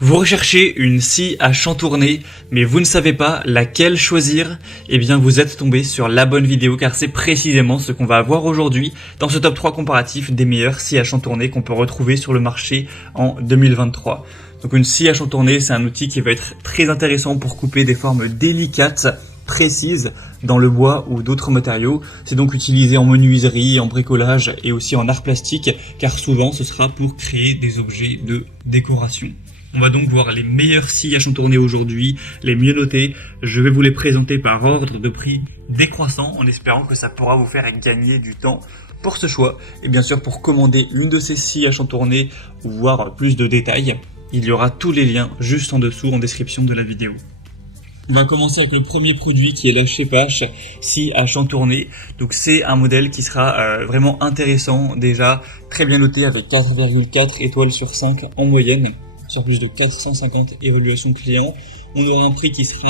Vous recherchez une scie à chantourner, mais vous ne savez pas laquelle choisir? Eh bien, vous êtes tombé sur la bonne vidéo car c'est précisément ce qu'on va voir aujourd'hui dans ce top 3 comparatif des meilleures scies à chantourner qu'on peut retrouver sur le marché en 2023. Donc une scie à chantourner, c'est un outil qui va être très intéressant pour couper des formes délicates, précises dans le bois ou d'autres matériaux. C'est donc utilisé en menuiserie, en bricolage et aussi en art plastique car souvent ce sera pour créer des objets de décoration. On va donc voir les meilleures scies à chantourner aujourd'hui, les mieux notées. Je vais vous les présenter par ordre de prix décroissant en espérant que ça pourra vous faire gagner du temps pour ce choix. Et bien sûr, pour commander une de ces scies à chantourner ou voir plus de détails, il y aura tous les liens juste en dessous en description de la vidéo. On va commencer avec le premier produit qui est la Shepash scie à chantourner. Donc c'est un modèle qui sera vraiment intéressant, déjà très bien noté avec 4,4 étoiles sur 5 en moyenne, sur plus de 450 évaluations clients. On aura un prix qui sera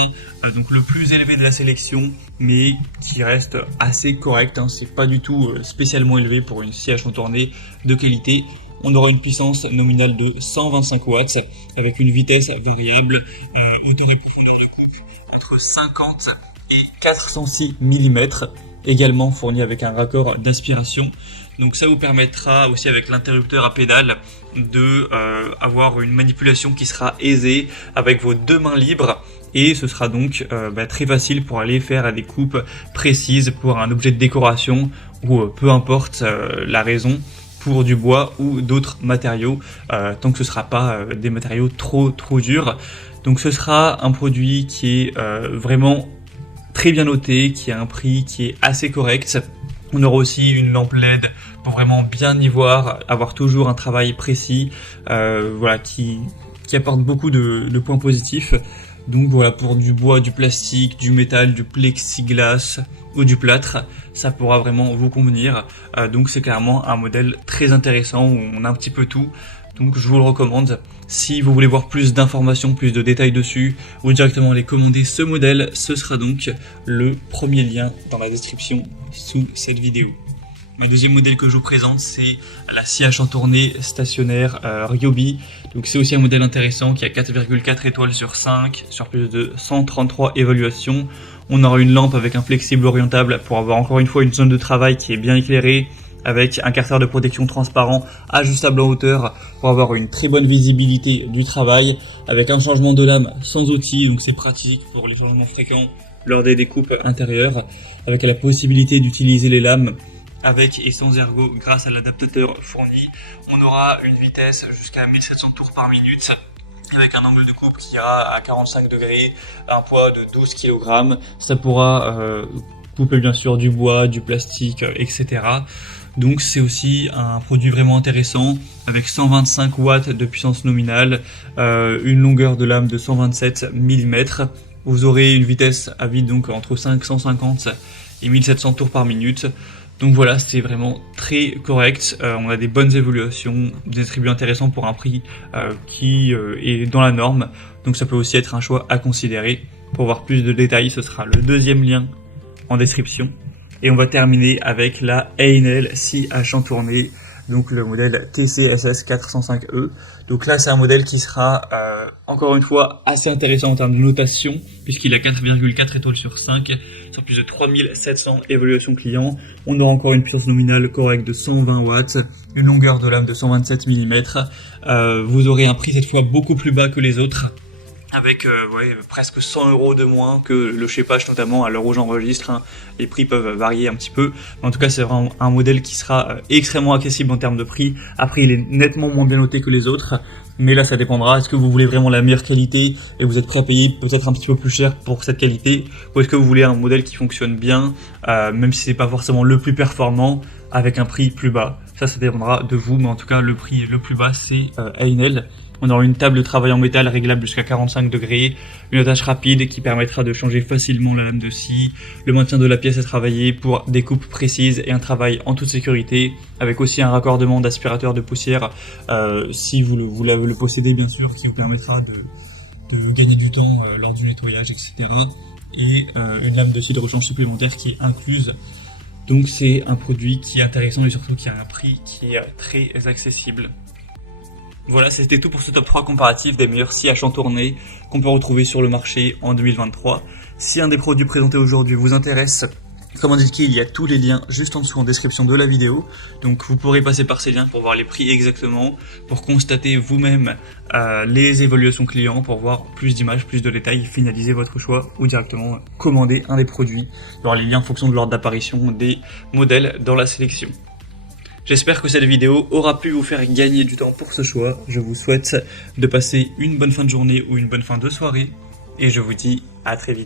donc le plus élevé de la sélection, mais qui reste assez correct. C'est pas du tout spécialement élevé pour une scie à chantourner de qualité. On aura une puissance nominale de 125 watts avec une vitesse variable, hauteur et profondeur de coupe entre 50 et 406 mm, également fourni avec un raccord d'aspiration. Donc ça vous permettra aussi avec l'interrupteur à pédale de avoir une manipulation qui sera aisée avec vos deux mains libres, et ce sera donc très facile pour aller faire des coupes précises pour un objet de décoration ou peu importe la raison, pour du bois ou d'autres matériaux, tant que ce ne sera pas des matériaux trop durs. Donc ce sera un produit qui est vraiment très bien noté, qui a un prix qui est assez correct. On aura aussi une lampe LED pour vraiment bien y voir, avoir toujours un travail précis, qui apporte beaucoup de points positifs. Donc voilà, pour du bois, du plastique, du métal, du plexiglas ou du plâtre, ça pourra vraiment vous convenir. Donc c'est clairement un modèle très intéressant où on a un petit peu tout. Donc je vous le recommande. Si vous voulez voir plus d'informations, plus de détails dessus, ou directement aller commander ce modèle, ce sera donc le premier lien dans la description sous cette vidéo. Le deuxième modèle que je vous présente, c'est la scie à chantourner stationnaire Ryobi. Donc c'est aussi un modèle intéressant qui a 4,4 étoiles sur 5, sur plus de 133 évaluations. On aura une lampe avec un flexible orientable pour avoir encore une fois une zone de travail qui est bien éclairée, avec un carter de protection transparent ajustable en hauteur pour avoir une très bonne visibilité du travail, avec un changement de lame sans outil, donc c'est pratique pour les changements fréquents lors des découpes intérieures, avec la possibilité d'utiliser les lames avec et sans ergot grâce à l'adaptateur fourni. On aura une vitesse jusqu'à 1700 tours par minute, avec un angle de coupe qui ira à 45 degrés, un poids de 12 kg. Ça pourra couper bien sûr du bois, du plastique, etc. Donc c'est aussi un produit vraiment intéressant avec 125 watts de puissance nominale, une longueur de lame de 127 mm. Vous aurez une vitesse à vide donc entre 550 et 1700 tours par minute. Donc voilà, c'est vraiment très correct. On a des bonnes évaluations, des attributs intéressants pour un prix qui est dans la norme. Donc ça peut aussi être un choix à considérer. Pour voir plus de détails, ce sera le deuxième lien en description. Et on va terminer avec la Einel scie à chantourner, donc le modèle TCSS 405E. Donc là c'est un modèle qui sera encore une fois assez intéressant en termes de notation, puisqu'il a 4,4 étoiles sur 5, sur plus de 3700 évaluations clients. On aura encore une puissance nominale correcte de 120 watts, une longueur de lame de 127 mm. Vous aurez un prix cette fois beaucoup plus bas que les autres, avec presque 100 € de moins que le Shepash, notamment à l'heure où j'enregistre. Les prix peuvent varier un petit peu, mais en tout cas c'est vraiment un modèle qui sera extrêmement accessible en termes de prix. Après il est nettement moins bien noté que les autres, mais là ça dépendra. Est-ce que vous voulez vraiment la meilleure qualité et vous êtes prêt à payer peut-être un petit peu plus cher pour cette qualité, ou est-ce que vous voulez un modèle qui fonctionne bien, même si c'est pas forcément le plus performant, avec un prix plus bas? Ça dépendra de vous, mais en tout cas le prix le plus bas c'est Einel. On aura une table de travail en métal réglable jusqu'à 45 degrés, une attache rapide qui permettra de changer facilement la lame de scie, le maintien de la pièce à travailler pour des coupes précises et un travail en toute sécurité, avec aussi un raccordement d'aspirateur de poussière si vous le possédez bien sûr, qui vous permettra de gagner du temps lors du nettoyage, etc. Et une lame de scie de rechange supplémentaire qui est incluse. Donc c'est un produit qui est intéressant et surtout qui a un prix qui est très accessible. Voilà, c'était tout pour ce top 3 comparatif des meilleurs scies à chantourner qu'on peut retrouver sur le marché en 2023. Si un des produits présentés aujourd'hui vous intéresse, comme indiqué, il y a tous les liens juste en dessous en description de la vidéo. Donc vous pourrez passer par ces liens pour voir les prix exactement, pour constater vous-même les évaluations clients, pour voir plus d'images, plus de détails, finaliser votre choix ou directement commander un des produits. Il y aura les liens en fonction de l'ordre d'apparition des modèles dans la sélection. J'espère que cette vidéo aura pu vous faire gagner du temps pour ce choix. Je vous souhaite de passer une bonne fin de journée ou une bonne fin de soirée et je vous dis à très vite.